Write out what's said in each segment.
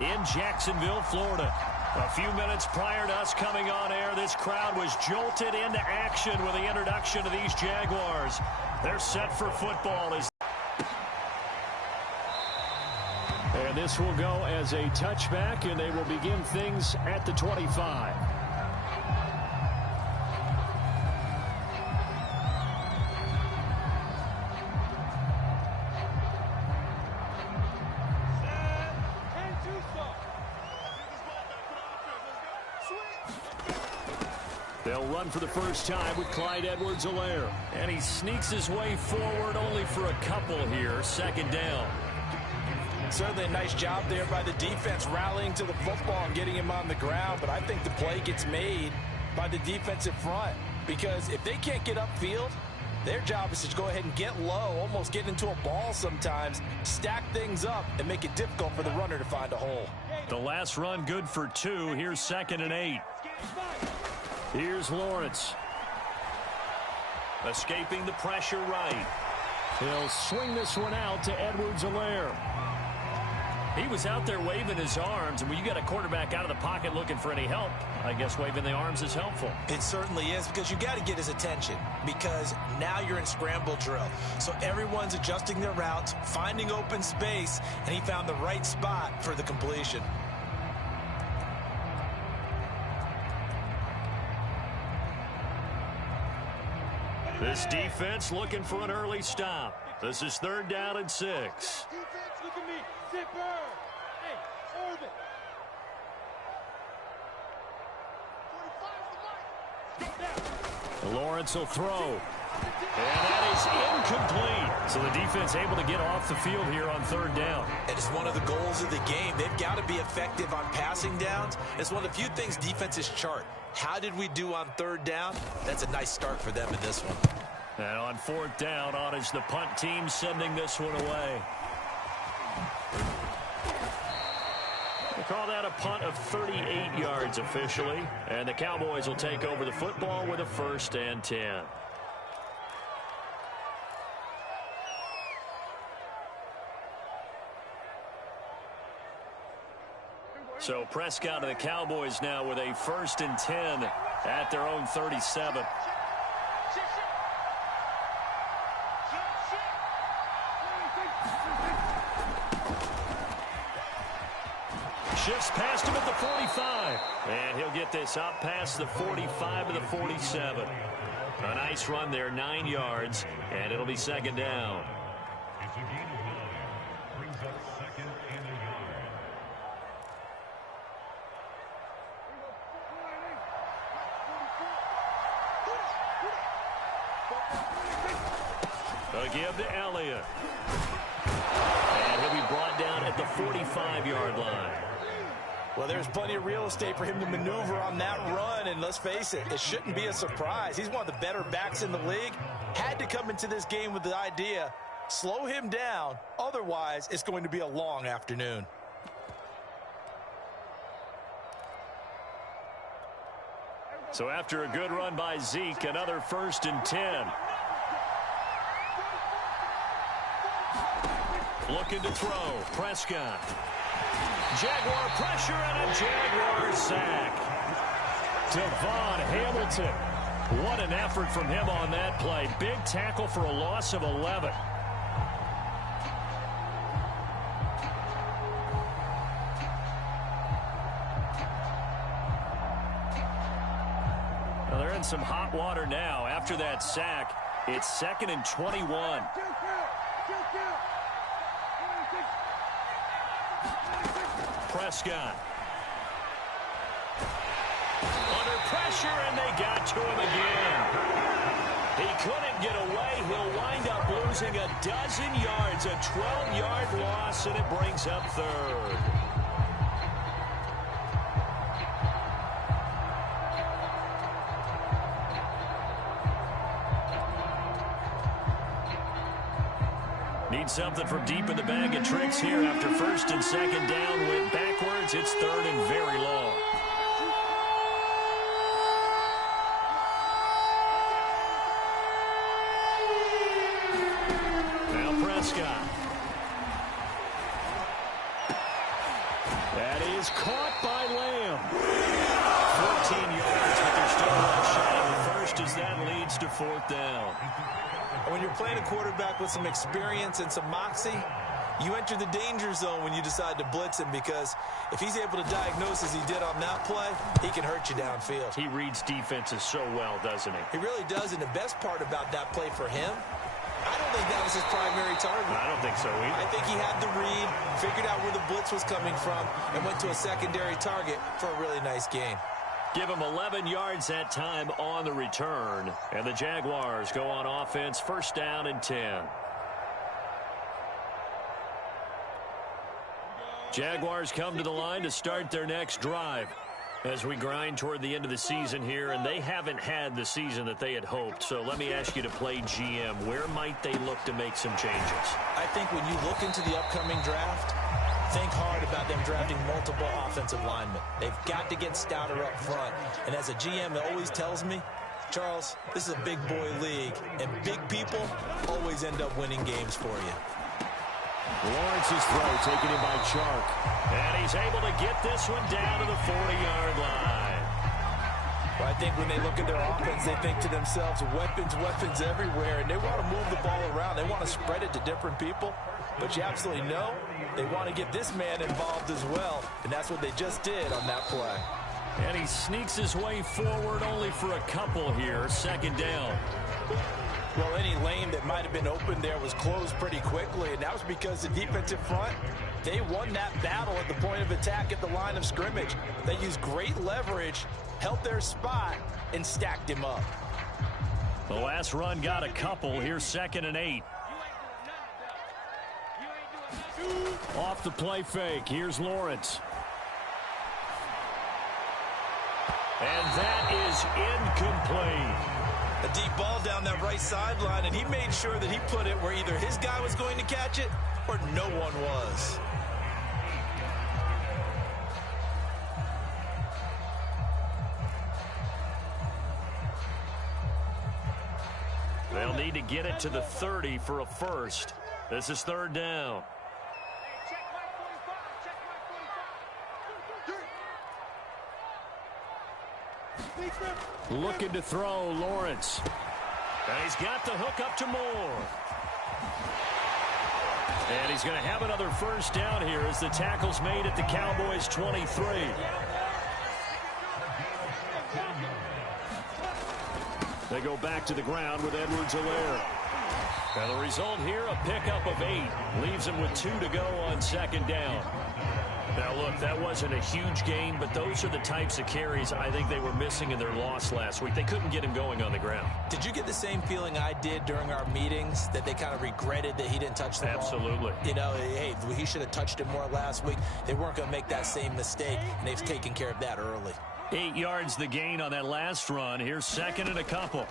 In Jacksonville, Florida. A few minutes prior to us coming on air, this crowd was jolted into action with the introduction of these Jaguars. They're set for football. And this will go as a touchback, and they will begin things at the 25. They'll run for the first time with Clyde Edwards-Helaire. And he sneaks his way forward only for a couple here. Second down. Certainly a nice job there by the defense rallying to the football and getting him on the ground. But I think the play gets made by the defensive front. Because if they can't get upfield, their job is to go ahead and get low, almost get into a ball sometimes, stack things up, and make it difficult for the runner to find a hole. The last run good for 2. Here's 2nd and 8. Here's Lawrence. Escaping the pressure right. He'll swing this one out to Edwards-Helaire. He was out there waving his arms, and when you got a quarterback out of the pocket looking for any help, I guess waving the arms is helpful. It certainly is, because you got to get his attention, because now you're in scramble drill. So everyone's adjusting their routes, finding open space, and he found the right spot for the completion. This defense looking for an early stop. This is 3rd down and 6. Defense, look at me. Zipper. Hey, orbit. 45 the Lawrence will throw. And that is incomplete. So the defense able to get off the field here on 3rd down. And it's one of the goals of the game. They've got to be effective on passing downs. It's one of the few things defenses chart. How did we do on 3rd down? That's a nice start for them in this one. And on 4th down, on is the punt team sending this one away. They call that a punt of 38 yards officially. And the Cowboys will take over the football with a 1st and 10. So Prescott and the Cowboys now with a 1st and 10 at their own 37. Shifts past him at the 45. And he'll get this up past the 45 to the 47. A nice run there, 9 yards, and it'll be 2nd down. A give to Elliott. And he'll be brought down at the 45-yard line. Well, there's plenty of real estate for him to maneuver on that run, and let's face it, it shouldn't be a surprise. He's one of the better backs in the league. Had to come into this game with the idea, slow him down, otherwise it's going to be a long afternoon. So after a good run by Zeke, another 1st and 10. Looking to throw. Prescott. Jaguar pressure and a Jaguar sack. Devon Hamilton. What an effort from him on that play. Big tackle for a loss of 11. Well, they're in some hot water now. After that sack, it's 2nd and 21. Prescott. Under pressure, and they got to him again. He couldn't get away. He'll wind up losing a dozen yards, a 12-yard loss, and it brings up 3rd. Need something from deep in the bag of tricks here after 1st and 2nd down. Went backwards. It's 3rd and very long. Now Prescott. is caught by Lamb. 14 yards, but they're still well shy of the first as that leads to 4th down. When you're playing a quarterback with some experience and some moxie, you enter the danger zone when you decide to blitz him, because if he's able to diagnose as he did on that play, he can hurt you downfield. He reads defenses so well, doesn't he? He really does, and the best part about that play for him, I don't think that was his primary target. I don't think so either. I think he had the read, figured out where the blitz was coming from, and went to a secondary target for a really nice gain. Give him 11 yards that time on the return. And the Jaguars go on offense, 1st down and 10. Jaguars come to the line to start their next drive as we grind toward the end of the season here, and they haven't had the season that they had hoped. So let me ask you to play GM. Where might they look to make some changes? I think when you look into the upcoming draft, think hard about them drafting multiple offensive linemen. They've got to get stouter up front. And as a GM, it always tells me, Charles, this is a big boy league, and big people always end up winning games for you. Lawrence's throw taken in by Chark. And he's able to get this one down to the 40-yard line. Well, I think when they look at their offense, they think to themselves, weapons, weapons everywhere, and they want to move the ball around. They want to spread it to different people. But you absolutely know they want to get this man involved as well, and that's what they just did on that play. And he sneaks his way forward only for a couple here. 2nd down. Well, any lane that might have been open there was closed pretty quickly, and that was because the defensive front, they won that battle at the point of attack at the line of scrimmage. They used great leverage, held their spot, and stacked him up. The last run got a couple. Here's 2nd and 8. Off the play fake. Here's Lawrence. And that is incomplete. A deep ball down that right sideline, and he made sure that he put it where either his guy was going to catch it or no one was. They'll need to get it to the 30 for a first. This is 3rd down. Looking to throw, Lawrence. And he's got the hook up to Moore. And he's going to have another 1st down here as the tackle's made at the Cowboys' 23. They go back to the ground with Edwards-Helaire. And the result here, a pickup of 8. Leaves him with 2 to go on 2nd down. Now, look, that wasn't a huge gain, but those are the types of carries I think they were missing in their loss last week. They couldn't get him going on the ground. Did you get the same feeling I did during our meetings, that they kind of regretted that he didn't touch the ball? Absolutely. You know, hey, he should have touched it more last week. They weren't going to make that same mistake, and they've taken care of that early. 8 yards the gain on that last run. Here's 2nd and a couple.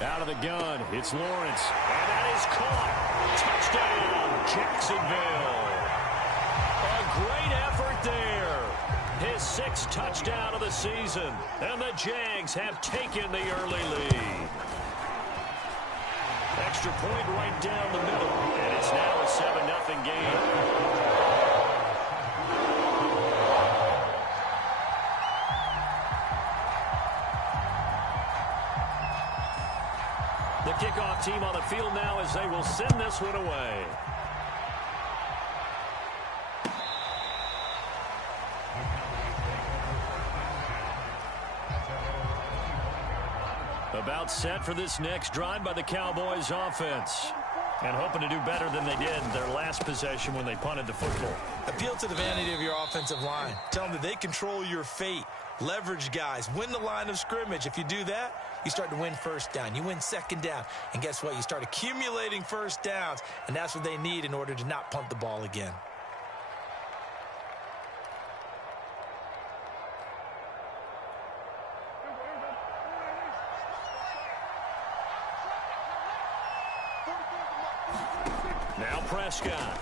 Out of the gun, it's Lawrence. And that is caught. Touchdown, Jacksonville. A great effort there. His 6th touchdown of the season. And the Jags have taken the early lead. Extra point right down the middle. And it's now a 7-0 game. The kickoff team on the field now as they will send this one away. About set for this next drive by the Cowboys offense. And hoping to do better than they did their last possession when they punted the football. Appeal to the vanity of your offensive line. Tell them that they control your fate. Leverage guys. Win the line of scrimmage. If you do that, you start to win 1st down. You win 2nd down. And guess what? You start accumulating 1st downs. And that's what they need in order to not punt the ball again. Now Prescott.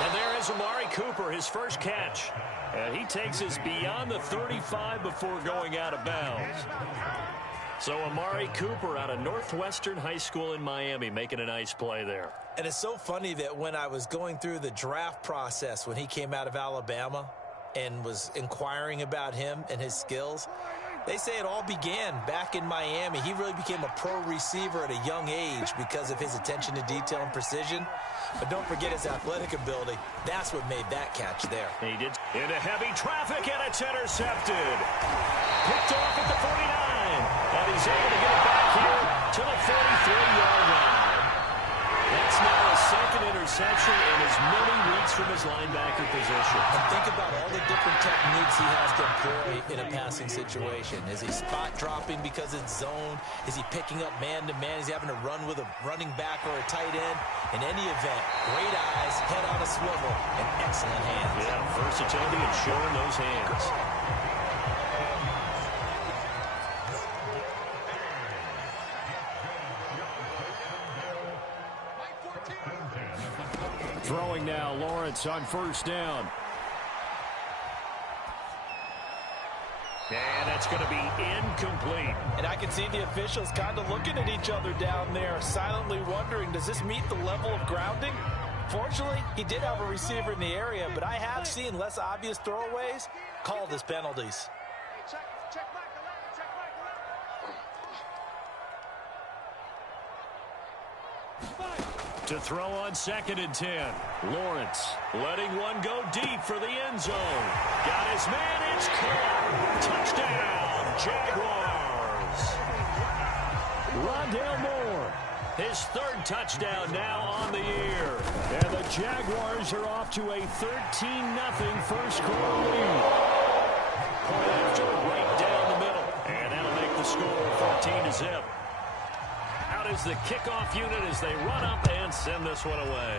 And there is Amari Cooper, his first catch. And he takes us beyond the 35 before going out of bounds. So Amari Cooper out of Northwestern High School in Miami making a nice play there. And it's so funny that when I was going through the draft process when he came out of Alabama and was inquiring about him and his skills, they say it all began back in Miami. He really became a pro receiver at a young age because of his attention to detail and precision. But don't forget his athletic ability. That's what made that catch there. He did. Into heavy traffic, and it's intercepted. Picked off at the 49. And he's able to get it back here to the 43-yard line. That's now a second interception in as many weeks from his linebacker position. And think about all the different techniques he has to employ in a passing situation. Is he spot dropping because it's zone? Is he picking up man-to-man? Is he having to run with a running back or a tight end? In any event, great eyes, head on a swivel, and excellent hands. Yeah, versatility and showing those hands. Throwing now, Lawrence on first down. And that's going to be incomplete. And I can see the officials kind of looking at each other down there, silently wondering, does this meet the level of grounding? Fortunately, he did have a receiver in the area, but I have seen less obvious throwaways called as penalties. To throw on 2nd and 10. Lawrence letting one go deep for the end zone. Got his man. It's caught. Touchdown, Jaguars. Rondale Moore. His 3rd touchdown now on the year. And the Jaguars are off to a 13-0 first quarter lead. Point after right down the middle. And that'll make the score 14-0. Out is the kickoff unit as they run up and send this one away.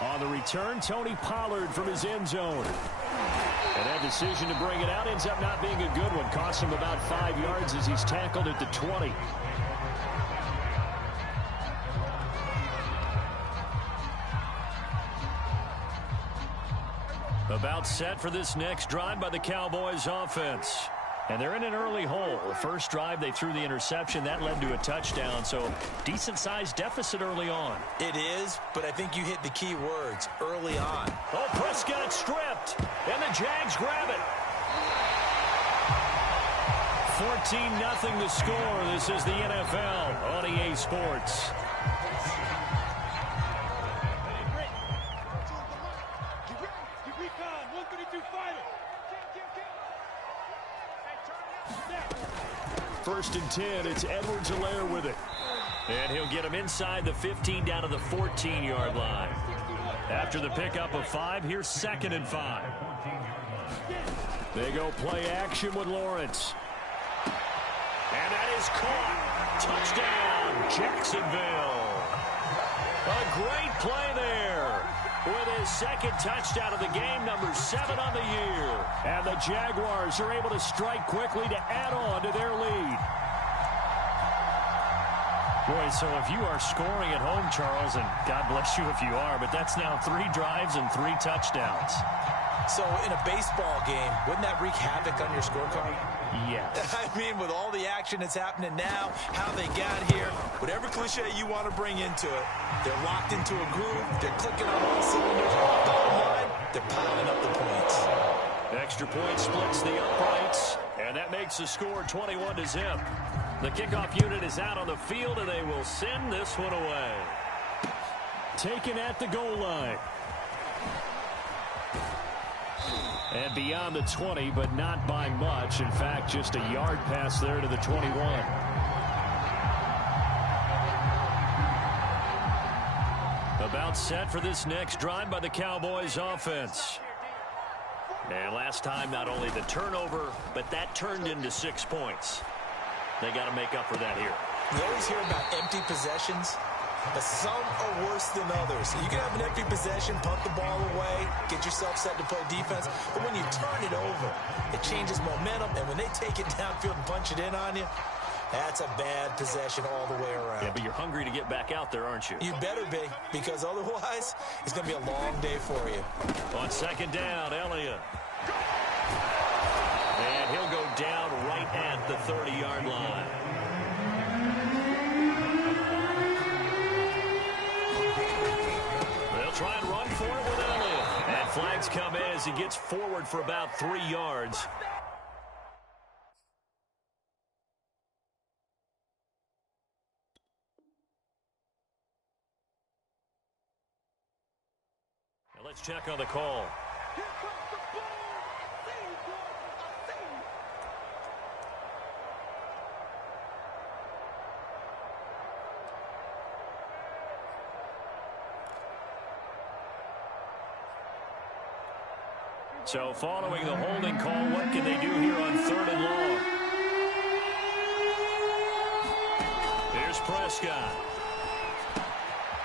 On the return, Tony Pollard from his end zone. And that decision to bring it out ends up not being a good one. Costs him about 5 yards as he's tackled at the 20. About set for this next drive by the Cowboys offense. And they're in an early hole. The first drive, they threw the interception. That led to a touchdown, so decent-sized deficit early on. It is, but I think you hit the key words, early on. Oh, Prescott stripped, and the Jags grab it. 14-0 the score. This is the NFL on EA Sports. First and 10, it's Edwards-Helaire with it. And he'll get him inside the 15 down to the 14-yard line. After the pickup of 5, here's 2nd and 5. They go play action with Lawrence. And that is caught. Touchdown, Jacksonville. A great play there. With his 2nd touchdown of the game, number 7 on the year. And the Jaguars are able to strike quickly to add on to their lead. Boy, so if you are scoring at home, Charles, and God bless you if you are, but that's now 3 drives and 3 touchdowns. So in a baseball game, wouldn't that wreak havoc on your scorecard? Yes. I mean, with all the action that's happening now, how they got here, whatever cliche you want to bring into it, they're locked into a groove, they're clicking on all cylinders. Bottom line, they're piling up the points. Extra point splits the uprights, and that makes the score 21-0. The kickoff unit is out on the field, and they will send this one away. Taken at the goal line. And beyond the 20, but not by much. In fact, just a yard pass there to the 21. About set for this next drive by the Cowboys offense. And last time, not only the turnover, but that turned into 6 points. They got to make up for that here. You always hear about empty possessions, but some are worse than others. You can have an empty possession, punt the ball away, get yourself set to play defense, but when you turn it over, it changes momentum, and when they take it downfield and punch it in on you, that's a bad possession all the way around. Yeah, but you're hungry to get back out there, aren't you? You better be, because otherwise, it's going to be a long day for you. On 2nd down, Elliott. And 30-yard line. They'll try and run for it with Elliott. And flags come in as he gets forward for about 3 yards. Now let's check on the call. So following the holding call, what can they do here on 3rd and long? Here's Prescott.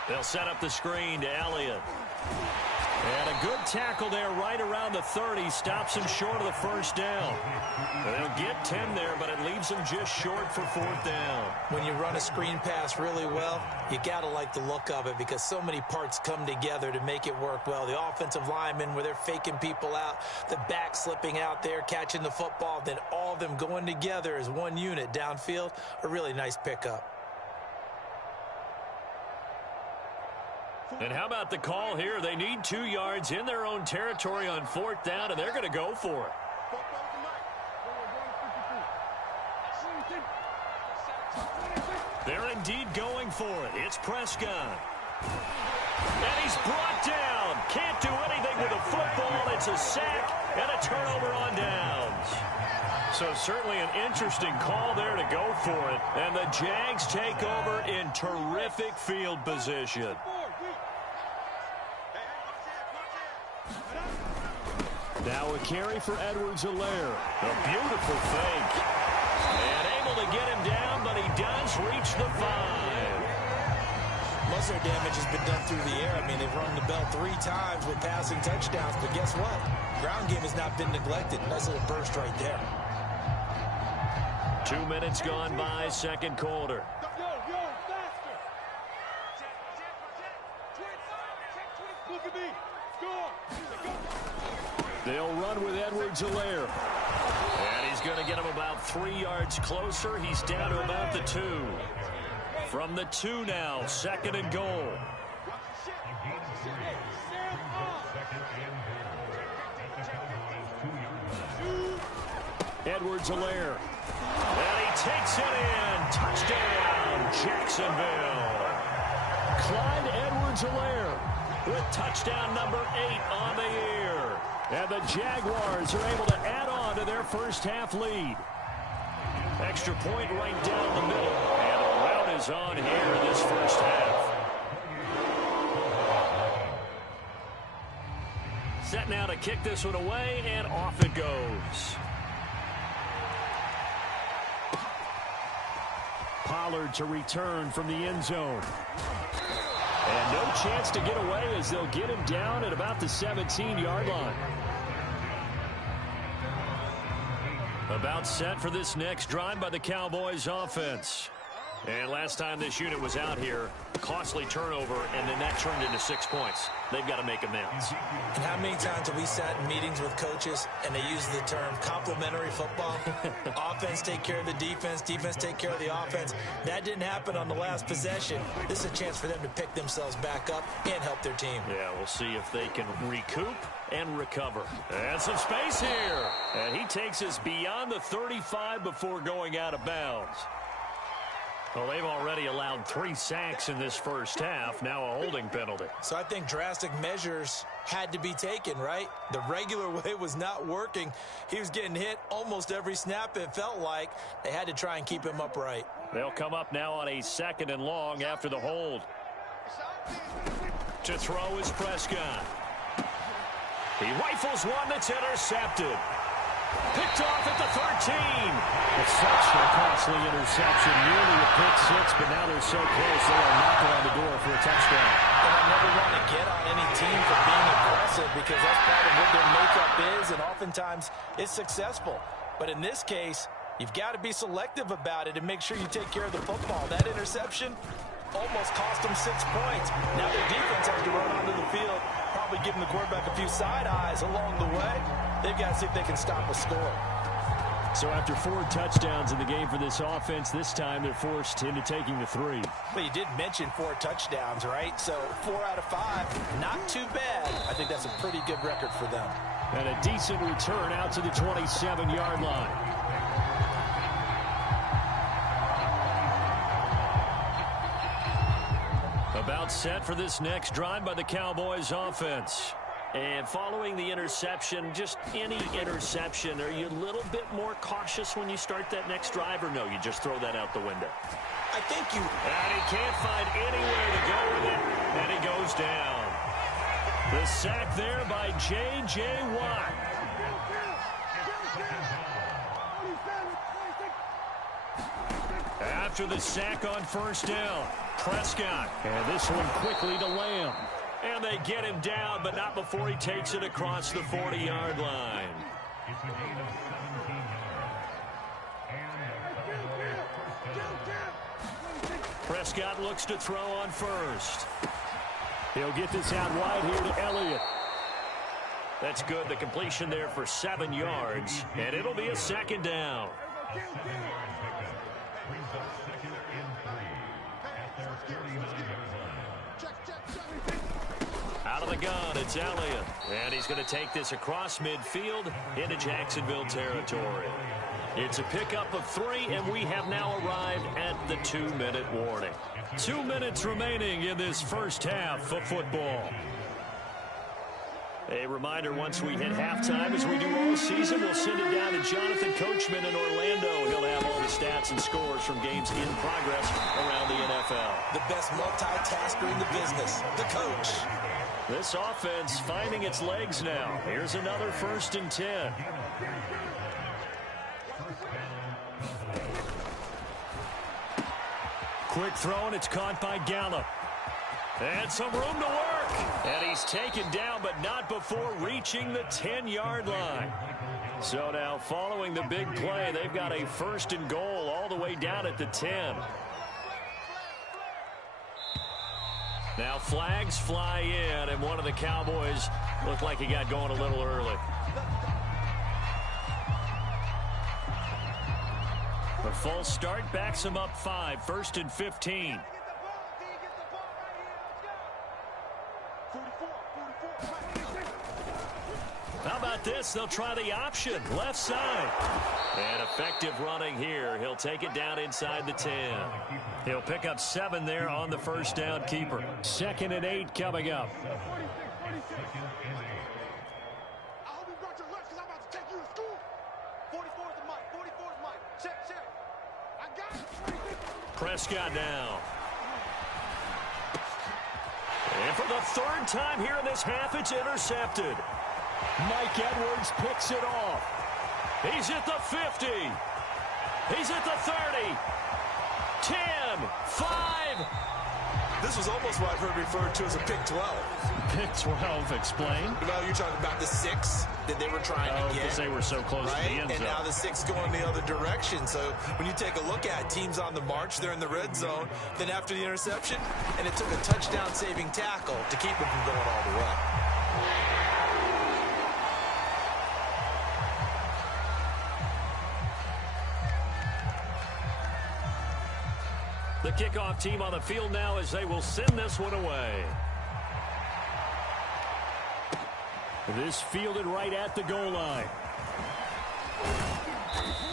They'll set up the screen to Elliott. And a good tackle there right around the 30. Stops him short of the first down. They'll get 10 there, but it leaves them just short for 4th down. When you run a screen pass really well, you got to like the look of it because so many parts come together to make it work well. The offensive linemen, where they're faking people out, the back slipping out there, catching the football, then all of them going together as one unit downfield. A really nice pickup. And how about the call here? They need 2 yards in their own territory on 4th down, and they're going to go for it. They're indeed going for it. It's Prescott. And he's brought down. Can't do anything with the football. It's a sack and a turnover on downs. So certainly an interesting call there to go for it. And the Jags take over in terrific field position. Now a carry for Edwards-Helaire. A beautiful fake. And able to get him down, but he does reach the 5. Most of their damage has been done through the air. I mean, they've rung the bell 3 times with passing touchdowns, but guess what? Ground game has not been neglected. Nice little burst right there. 2 minutes gone by, 2nd quarter. They'll run with Edwards-Helaire. And he's going to get him about 3 yards closer. He's down to about the 2. From the 2 now, 2nd and goal. Edwards-Helaire. And he takes it in. Touchdown, Jacksonville. Clyde Edwards-Helaire with touchdown number 8 on the year. And the Jaguars are able to add on to their first half lead. Extra point right down the middle. And the rout is on here in this first half. Set now to kick this one away, and off it goes. Pollard to return from the end zone. And no chance to get away as they'll get him down at about the 17-yard line. About set for this next drive by the Cowboys offense. And last time this unit was out here, costly turnover, and then that turned into 6 points. They've got to make amends. And how many times have we sat in meetings with coaches and they use the term complementary football? Offense take care of the defense, defense take care of the offense. That didn't happen on the last possession. This is a chance for them to pick themselves back up and help their team. Yeah, we'll see if they can recoup and recover. And some space here. And he takes us beyond the 35 before going out of bounds. Well, they've already allowed 3 sacks in this first half. Now a holding penalty. So I think drastic measures had to be taken, right? The regular way was not working. He was getting hit almost every snap, it felt like. They had to try and keep him upright. They'll come up now on a 2nd and long after the hold. To throw is Prescott. He rifles one that's intercepted. Picked off at the 13. It's such a costly interception. Nearly a pick 6, but now they're so close they are knocking on the door for a touchdown. And I never want to get on any team for being aggressive because that's part of what their makeup is, and oftentimes it's successful. But in this case, you've got to be selective about it and make sure you take care of the football. That interception almost cost them 6 points. Now their defense has to run onto the field, probably giving the quarterback a few side eyes along the way. They've got to see if they can stop a score. So after 4 touchdowns in the game for this offense, this time they're forced into taking the 3. Well, you did mention 4 touchdowns, right? So 4 out of 5, not too bad. I think that's a pretty good record for them. And a decent return out to the 27-yard line. About set for this next drive by the Cowboys offense. And following the interception, just any interception, are you a little bit more cautious when you start that next drive, or no, you just throw that out the window? I think you... And he can't find anywhere to go with it, and he goes down. The sack there by J.J. Watt. After the sack on first down, Prescott. And this one quickly to Lamb. And they get him down, but not before he takes it across the 40-yard line. Prescott looks to throw on first. He'll get this out wide here to Elliott. That's good. The completion there for 7 yards, and it'll be a second down. Out of the gun, it's Elliott. And he's going to take this across midfield into Jacksonville territory. It's a pickup of 3, and we have now arrived at the 2-minute warning. 2 minutes remaining in this first half of football. A reminder, once we hit halftime, as we do all season, we'll send it down to Jonathan Coachman in Orlando. He'll have all the stats and scores from games in progress around the NFL. The best multitasker in the business, the coach. This offense finding its legs now. Here's another 1st and 10. Quick throw, and it's caught by Gallup. And some room to work. And he's taken down, but not before reaching the 10-yard line. So now, following the big play, they've got a 1st and goal all the way down at the 10. Now flags fly in, and one of the Cowboys looked like he got going a little early. The false start backs him up 5, 1st and 15. How about this? They'll try the option, left side. And effective running here. He'll take it down inside the 10. He'll pick up 7 there on the first down keeper. 2nd and 8 coming up. Prescott now. And for the 3rd time here in this half, it's intercepted. Mike Edwards picks it off. He's at the 50. He's at the 30. 10, 5. This was almost what I've heard referred to as a pick 12. Pick 12, explain. Well, you're talking about the 6 that they were trying to get. Because they were so close to the end zone. And now the 6 going the other direction. So when you take a look at teams on the march, they're in the red zone. Then after the interception, and it took a touchdown-saving tackle to keep them from going all the way. The kickoff team on the field now as they will send this one away. This fielded right at the goal line.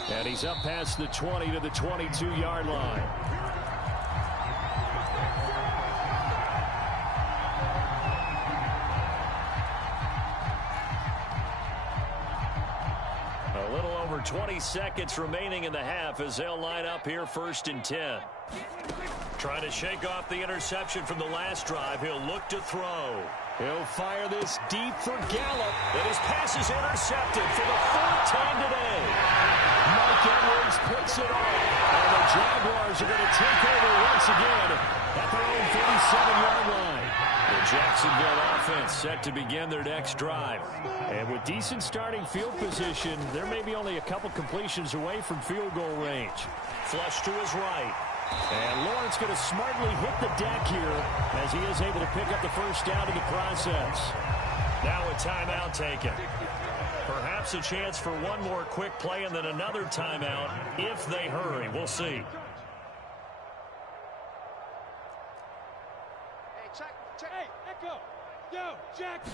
And he's up past the 20 to the 22-yard line. A little over 20 seconds remaining in the half as they'll line up here 1st and 10. Trying to shake off the interception from the last drive. He'll look to throw. He'll fire this deep for Gallup. And his pass is intercepted for the 4th time today. Mike Edwards picks it off. And the Jaguars are going to take over once again at their own 47-yard line. The Jacksonville offense set to begin their next drive. And with decent starting field position, there may be only a couple completions away from field goal range. Flush to his right. And Lawrence going to smartly hit the deck here as he is able to pick up the first down in the process. Now a timeout taken. Perhaps a chance for one more quick play and then another timeout if they hurry. We'll see. Hey, Echo. Yo, Jack.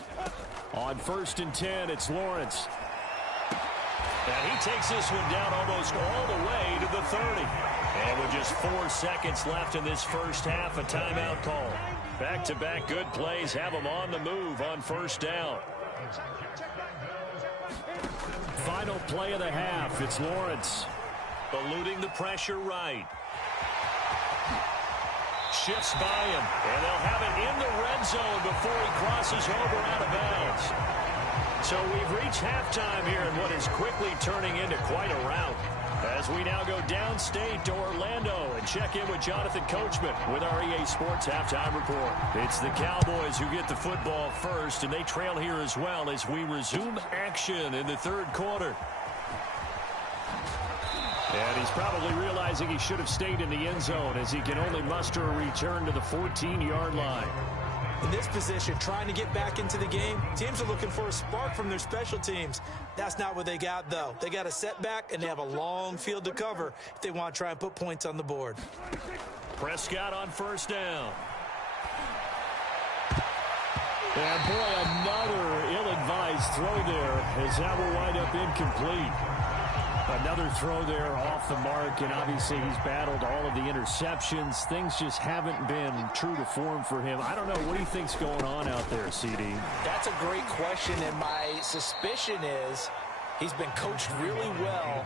On 1st and 10, it's Lawrence. And he takes this one down almost all the way to the 30. And with just 4 seconds left in this first half, a timeout call. Back-to-back good plays have them on the move on 1st down. Final play of the half, it's Lawrence. Eluding the pressure right. Shifts by him, and they'll have it in the red zone before he crosses over out of bounds. So we've reached halftime here in what is quickly turning into quite a rout. As we now go downstate to Orlando and check in with Jonathan Coachman with our EA Sports Halftime Report. It's the Cowboys who get the football first, and they trail here as well as we resume action in the 3rd quarter. And he's probably realizing he should have stayed in the end zone as he can only muster a return to the 14-yard line. In this position, trying to get back into the game, teams are looking for a spark from their special teams. That's not what they got, though. They got a setback, and they have a long field to cover if they want to try and put points on the board. Prescott on 1st down. And, boy, another ill-advised throw there as that will wind up incomplete. Another throw there off the mark, and obviously he's battled all of the interceptions. Things just haven't been true to form for him. I don't know. What do you think's going on out there, CD? That's a great question, and my suspicion is he's been coached really well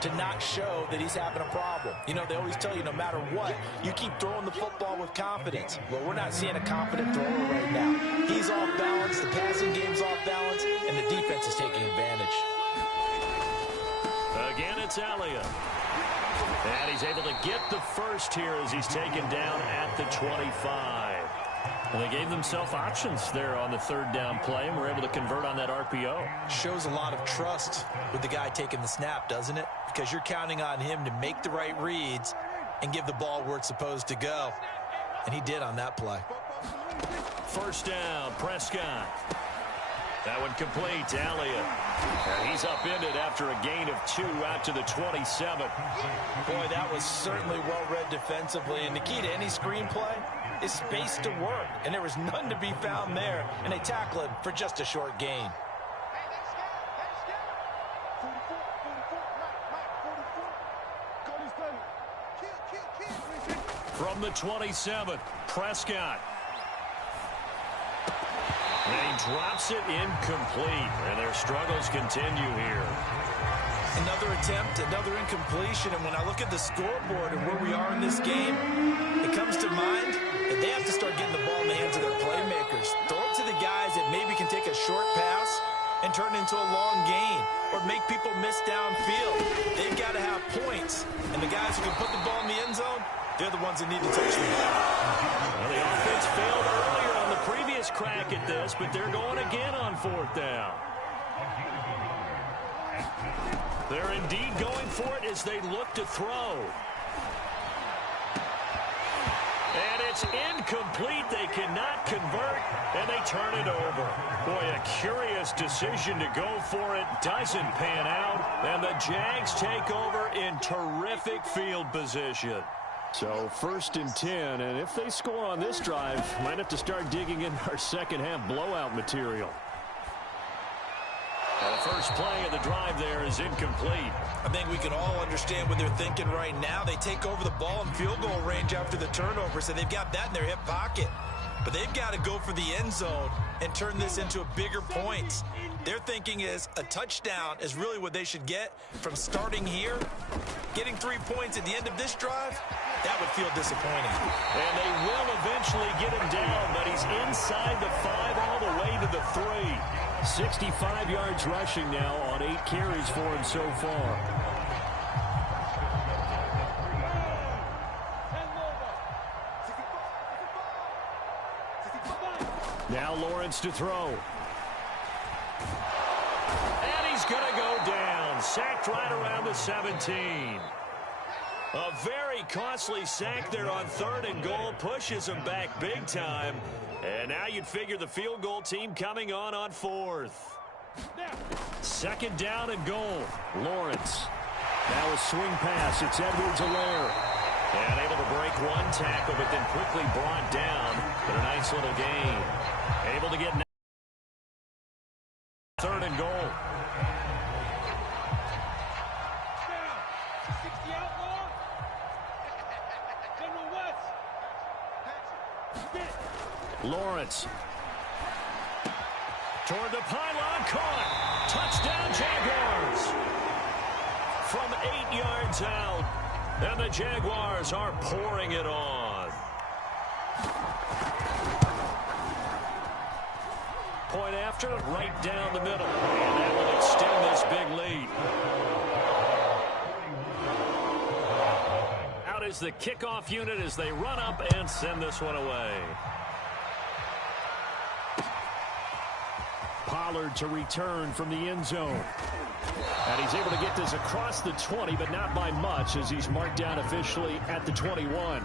to not show that he's having a problem. You know, they always tell you no matter what, you keep throwing the football with confidence. Well, we're not seeing a confident thrower right now. He's off balance, the passing game's off balance, and the defense is taking advantage. Again, it's Elliott. And he's able to get the first here as he's taken down at the 25. And they gave themselves options there on the 3rd down play, and were able to convert on that RPO. Shows a lot of trust with the guy taking the snap, doesn't it? Because you're counting on him to make the right reads and give the ball where it's supposed to go. And he did on that play. 1st down, Prescott. That one complete to Elliott. And he's upended after a gain of 2 out to the 27. Boy, that was certainly well-read defensively. And the key to any screenplay is space to work. And there was none to be found there. And they tackle him for just a short gain. From the 27, Prescott. And he drops it incomplete, and their struggles continue here. Another attempt, another incompletion, and when I look at the scoreboard and where we are in this game, it comes to mind that they have to start getting the ball in the hands of their playmakers. Throw it to the guys that maybe can take a short pass and turn it into a long gain or make people miss downfield. They've got to have points, and the guys who can put the ball in the end zone, they're the ones that need to touch the ball. Well, the offense failed earlier on the previous crack at this, but they're going again on 4th down. They're indeed going for it as they look to throw. And it's incomplete. They cannot convert, and they turn it over. Boy, a curious decision to go for it. Doesn't pan out, and the Jags take over in terrific field position. So 1st and 10, and if they score on this drive, might have to start digging in our second half blowout material. And the first play of the drive there is incomplete. I think we can all understand what they're thinking right now. They take over the ball in field goal range after the turnover, so they've got that in their hip pocket. But they've got to go for the end zone and turn this into a bigger points. Their thinking is a touchdown is really what they should get from starting here. Getting 3 points at the end of this drive, that would feel disappointing. And they will eventually get him down, but he's inside the 5 all the way to the 3. 65 yards rushing now on 8 carries for him so far. Now Lawrence to throw. And he's going to go down. Sacked right around the 17. A very costly sack there on 3rd and goal. Pushes him back big time. And now you'd figure the field goal team coming on 4th. Second down and goal. Lawrence. Now a swing pass. It's Edwards-Helaire. And able to break one tackle, but then quickly brought down. But a nice little gain. Able to get third and goal. Lawrence. Toward the pylon, caught. Touchdown, Jaguars. From 8 yards out. And the Jaguars are pouring it on. Point after, right down the middle. And that will extend this big lead. Out is the kickoff unit as they run up and send this one away. Pollard to return from the end zone. And he's able to get this across the 20, but not by much as he's marked down officially at the 21.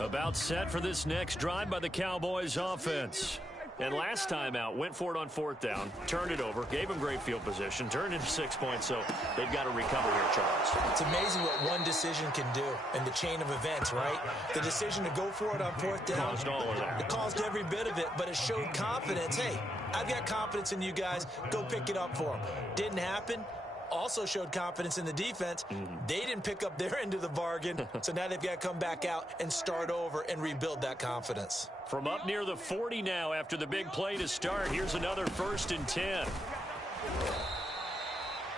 About set for this next drive by the Cowboys offense. And last time out, went for it on fourth down, turned it over, gave them great field position, turned into 6 points, so they've got to recover here, Charles. It's amazing what one decision can do in the chain of events, right? The decision to go for it on fourth down. Caused all of that. It caused every bit of it, but it showed confidence. Hey, I've got confidence in you guys. Go pick it up for them. Didn't happen. Also showed confidence in the defense. They didn't pick up their end of the bargain, so now they've got to come back out and start over and rebuild that confidence. From up near the 40 now after the big play to start, here's another 1st and 10.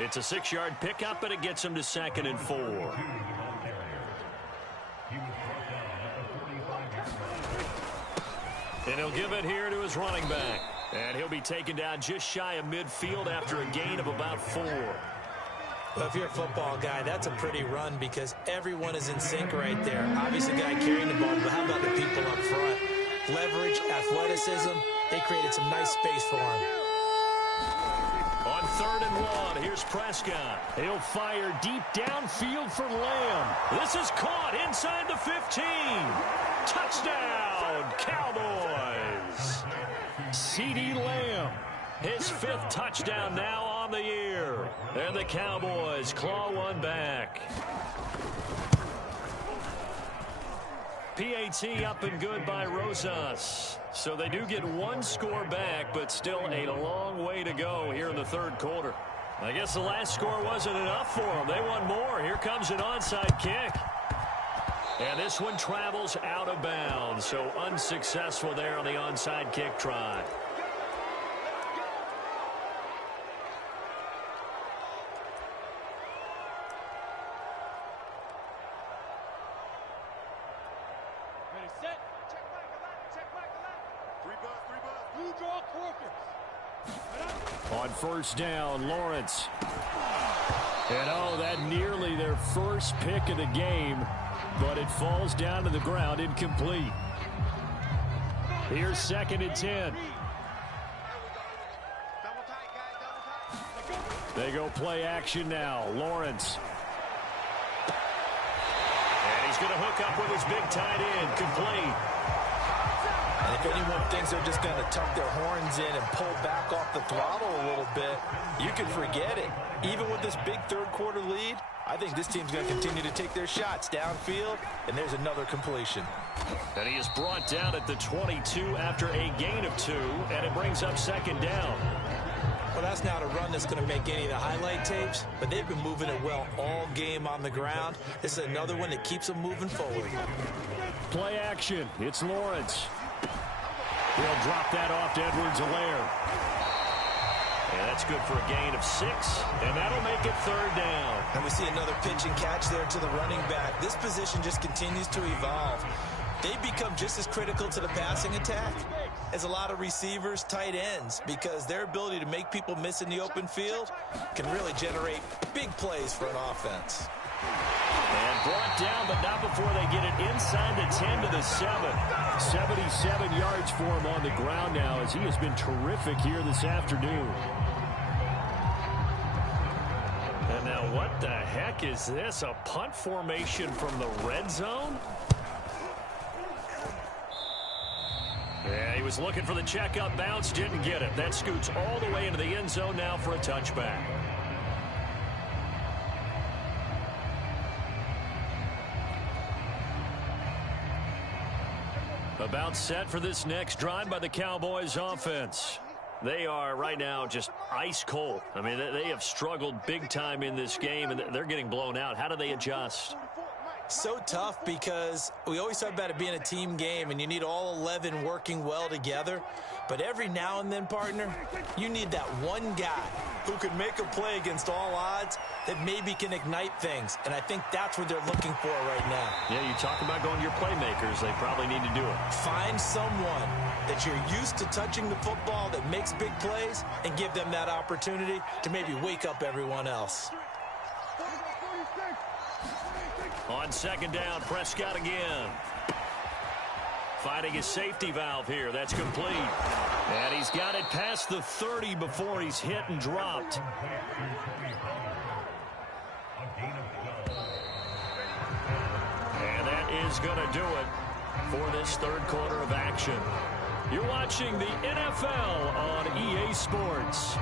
It's a 6-yard pickup, and it gets him to 2nd and 4. And he'll give it here to his running back. And he'll be taken down just shy of midfield after a gain of about 4. Well, if you're a football guy, that's a pretty run because everyone is in sync right there. Obviously, the guy carrying the ball, but how about the people up front? Leverage, athleticism, they created some nice space for him. On 3rd and 1, here's Prescott. He'll fire deep downfield for Lamb. This is caught inside the 15. Touchdown, Cowboys. CeeDee Lamb, his 5th touchdown now on the year. And the Cowboys claw one back. PAT up and good by Rosas. So they do get one score back, but still a long way to go here in the 3rd quarter. I guess the last score wasn't enough for them. They want more. Here comes an onside kick. And this one travels out of bounds, so unsuccessful there on the onside kick try. Ready, set. Check back, check back. 3 bus. Blue draw quarters. On 1st down, Lawrence. And oh, that nearly their first pick of the game, but it falls down to the ground incomplete. Here's 2nd and 10. They go play action now. Lawrence. And he's going to hook up with his big tight end. Complete. And if anyone thinks they're just going to tuck their horns in and pull back off the throttle a little bit, you can forget it. Even with this big 3rd quarter lead, I think this team's going to continue to take their shots downfield, and there's another completion. And he is brought down at the 22 after a gain of 2, and it brings up 2nd down. Well, that's not a run that's going to make any of the highlight tapes, but they've been moving it well all game on the ground. This is another one that keeps them moving forward. Play action. It's Lawrence. He'll drop that off to Edwards-Helaire. And that's good for a gain of 6, and that'll make it 3rd down. And we see another pitch and catch there to the running back. This position just continues to evolve. They've become just as critical to the passing attack as a lot of receivers, tight ends, because their ability to make people miss in the open field can really generate big plays for an offense. And brought down, but not before they get it inside the 10 to the 7. 77 yards for him on the ground now as he has been terrific here this afternoon. And Now what the heck is this? A punt formation from the red zone? Yeah, he was looking for the checkup bounce, didn't get it. That scoots all the way into the end zone now for a touchback. About set for this next drive by the Cowboys offense. They are right now just ice cold. I mean, they have struggled big time in this game, and they're getting blown out. How do they adjust? So tough because we always talk about it being a team game, and you need all 11 working well together. But every now and then, partner, you need that one guy who can make a play against all odds that maybe can ignite things. And I think that's what they're looking for right now. Yeah, you talk about going to your playmakers. They probably need to do it. Find someone that you're used to touching the football that makes big plays and give them that opportunity to maybe wake up everyone else. On second down, Prescott again. Finding his safety valve here. That's complete. And he's got it past the 30 before he's hit and dropped. And that is going to do it for this third quarter of action. You're watching the NFL on EA Sports.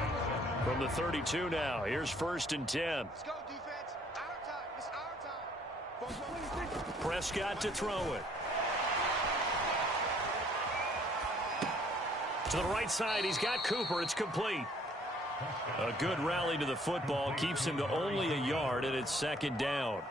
From the 32 now, here's 1st and 10. Let's go, defense. Our time. It's our time. Prescott to throw it. To the right side, he's got Cooper. It's complete. A good rally to the football keeps him to only a yard, and it's second down.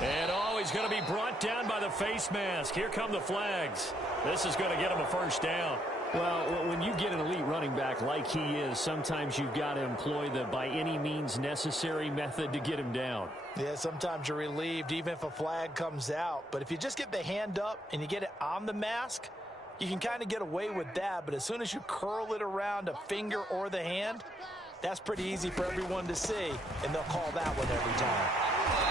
And he's going to be brought down by the face mask. Here come the flags. This is going to get him a first down. Well, when you get an elite running back like he is, sometimes you've got to employ the by any means necessary method to get him down. Yeah, sometimes you're relieved even if a flag comes out. But if you just get the hand up and you get it on the mask, you can kind of get away with that. But as soon as you curl it around a finger or the hand, that's pretty easy for everyone to see, and they'll call that one every time.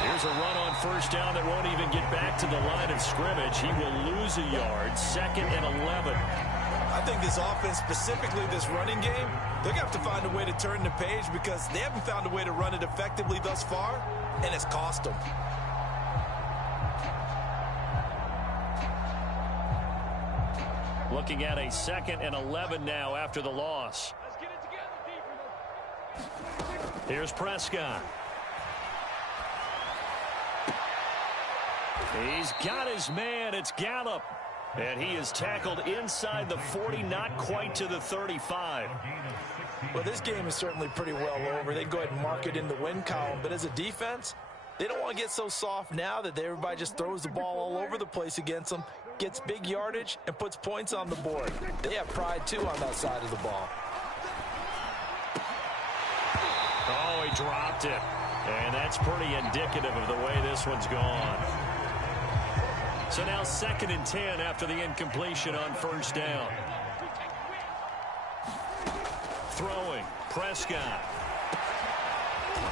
Here's a run on first down that won't even get back to the line of scrimmage. He will lose a yard, 2nd and 11. I think this offense, specifically this running game, they're going to have to find a way to turn the page because they haven't found a way to run it effectively thus far, and it's cost them. Looking at a 2nd and 11 now after the loss. Let's get it together, defense. Here's Prescott. He's got his man. It's Gallup. And he is tackled inside the 40, not quite to the 35. Well, this game is certainly pretty well over. They can go ahead and mark it in the win column. But as a defense, they don't want to get so soft now that everybody just throws the ball all over the place against them, gets big yardage, and puts points on the board. They have pride, too, on that side of the ball. Oh, he dropped it. And that's pretty indicative of the way this one's gone. So now 2nd and 10 after the incompletion on first down. Throwing, Prescott.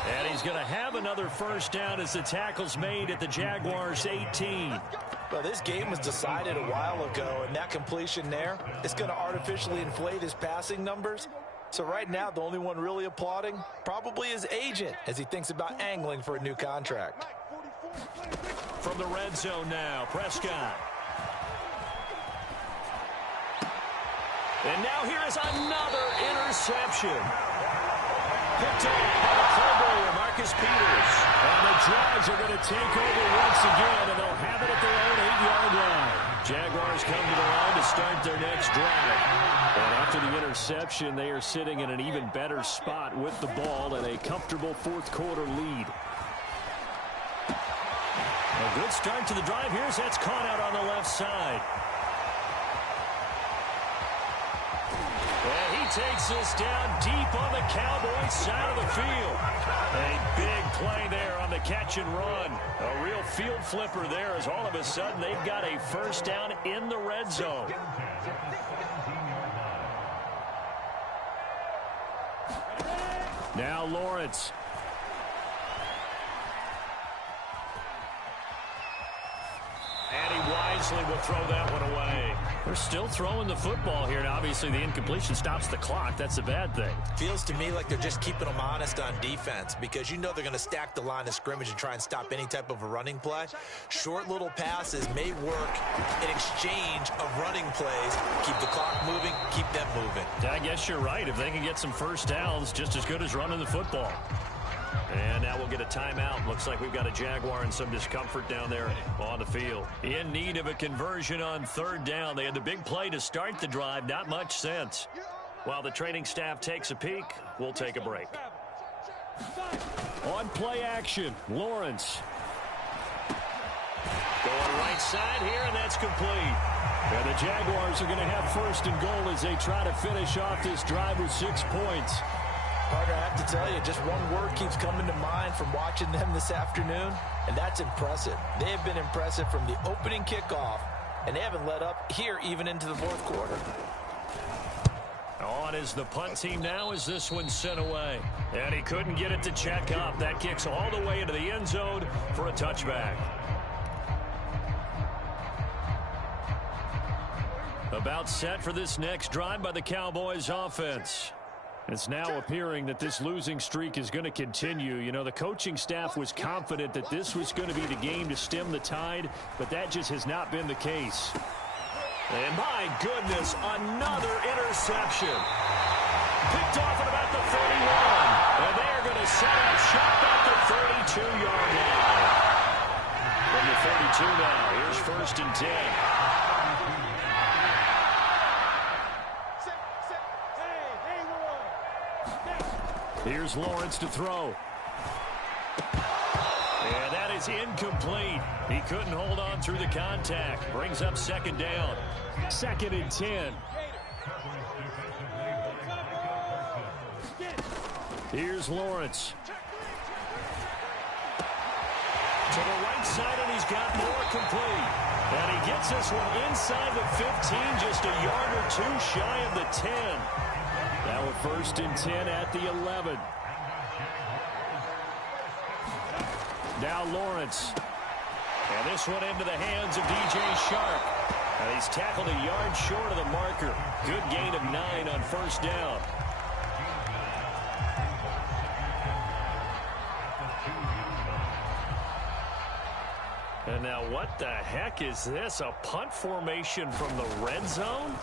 And he's going to have another first down as the tackle's made at the Jaguars' 18. Well, this game was decided a while ago, and that completion there, it's going to artificially inflate his passing numbers. So right now, the only one really applauding probably his agent as he thinks about angling for a new contract. From the red zone now, Prescott. And now here is another interception. Picked off by the fullback, Marcus Peters. And the Jags are going to take over once again, and they'll have it at their own 8-yard line. Jaguars come to the line to start their next drive. And after the interception, they are sitting in an even better spot with the ball and a comfortable fourth quarter lead. A good start to the drive here as that's caught out on the left side. And he takes this down deep on the Cowboys side of the field. A big play there on the catch and run. A real field flipper there as all of a sudden they've got a first down in the red zone. Now Lawrence. And he winds wisely will throw that one away. They're still throwing the football here. And obviously, the incompletion stops the clock. That's a bad thing. Feels to me like they're just keeping them honest on defense because you know they're going to stack the line of scrimmage and try and stop any type of a running play. Short little passes may work in exchange of running plays. Keep the clock moving, keep them moving. I guess you're right. If they can get some first downs, just as good as running the football. And now we'll get a timeout. Looks like we've got a Jaguar in some discomfort down there on the field. In need of a conversion on third down. They had the big play to start the drive. Not much sense. While the training staff takes a peek, we'll take a break. On play action, Lawrence. Going right side here, and that's complete. And the Jaguars are going to have first and goal as they try to finish off this drive with 6 points. Partner, I have to tell you, just one word keeps coming to mind from watching them this afternoon, and that's impressive. They have been impressive from the opening kickoff, and they haven't let up here even into the fourth quarter. On is the punt team now as this one's sent away. And he couldn't get it to check up. That kicks all the way into the end zone for a touchback. About set for this next drive by the Cowboys offense. It's now appearing that this losing streak is going to continue. You know, the coaching staff was confident that this was going to be the game to stem the tide, but that just has not been the case. And my goodness, another interception. Picked off at about the 31. And they're going to set up shop at the 32-yard line. From the 32 now, here's first and 10. Here's Lawrence to throw. And that is incomplete. He couldn't hold on through the contact. Brings up second down. Second and 10. Here's Lawrence. To the right side, and he's got more complete. And he gets this one inside the 15, just a yard or two shy of the 10. Now a first and 10 at the 11. Now Lawrence. And this one into the hands of DJ Sharp. And he's tackled a yard short of the marker. Good gain of 9 on first down. And now what the heck is this? A punt formation from the red zone?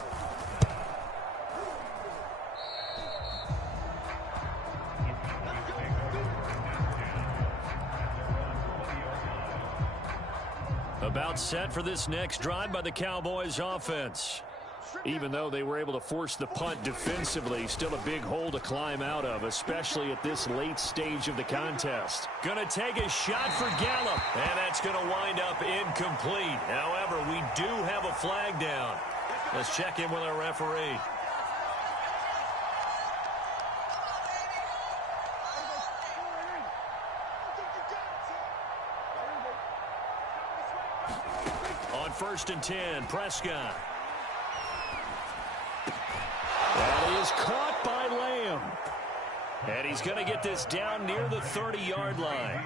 About set for this next drive by the Cowboys offense. Even though they were able to force the punt defensively, still a big hole to climb out of, especially at this late stage of the contest. Going to take a shot for Gallup, and that's going to wind up incomplete. However, we do have a flag down. Let's check in with our referee. On first and 10, Prescott. That is caught by Lamb. And he's going to get this down near the 30-yard line.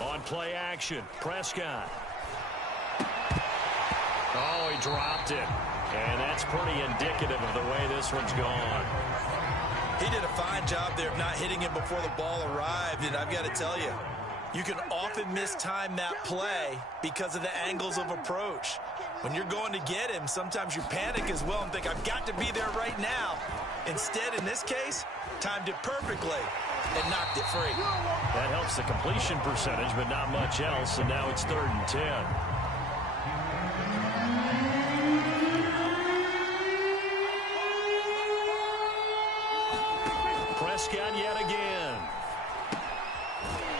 On play action, Prescott. Oh, he dropped it. And that's pretty indicative of the way this one's gone. He did a fine job there of not hitting him before the ball arrived, and I've got to tell you, you can often mistime that play because of the angles of approach. When you're going to get him, sometimes you panic as well and think, I've got to be there right now. Instead, in this case, timed it perfectly and knocked it free. That helps the completion percentage, but not much else, and now it's third and 10. Prescott yet again.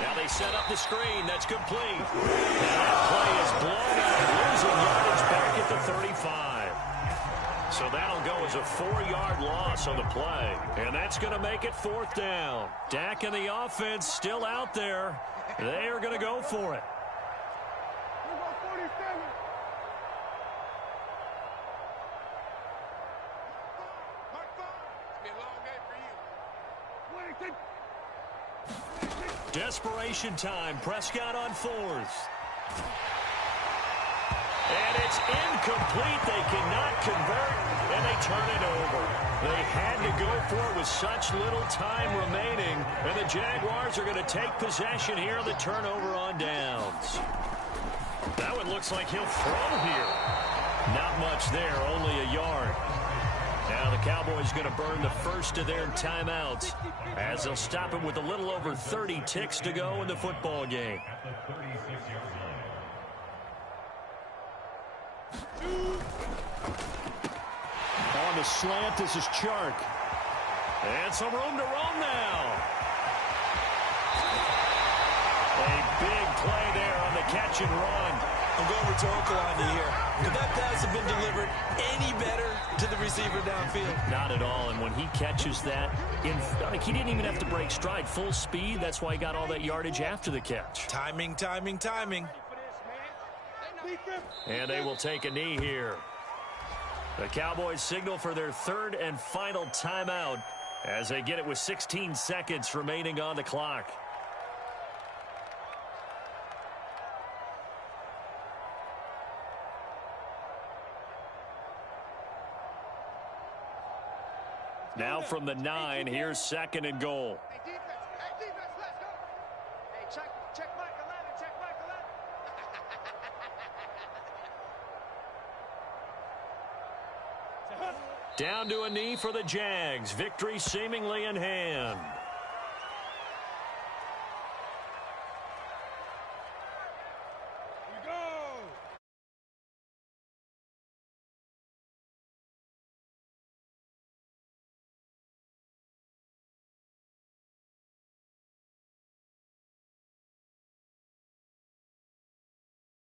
Now they set up the screen. That's complete. And that play is blown out, losing yardage back at the 35. So that'll go as a 4-yard loss on the play. And that's going to make it fourth down. Dak and the offense still out there. They are going to go for it. Desperation time. Prescott on 4th. And it's incomplete. They cannot convert, and they turn it over. They had to go for it with such little time remaining, and the Jaguars are going to take possession here on the turnover on downs. That one looks like he'll throw here. Not much there, only a yard. Now the Cowboys going to burn the first of their timeouts as they'll stop it with a little over 30 ticks to go in the football game. On the slant, this is Chark. And some room to roam now. A big play there on the catch and run. I'm going rhetorical on you here. Could that pass have been delivered any better to the receiver downfield? Not at all. And when he catches that, he didn't even have to break stride. Full speed. That's why he got all that yardage after the catch. Timing, timing, timing. And they will take a knee here. The Cowboys signal for their third and final timeout as they get it with 16 seconds remaining on the clock. Now from the 9, here's 2nd and goal. Hey, defense, let's go. Hey, check Mike 11, check Mike 11. Down to a knee for the Jags. Victory seemingly in hand.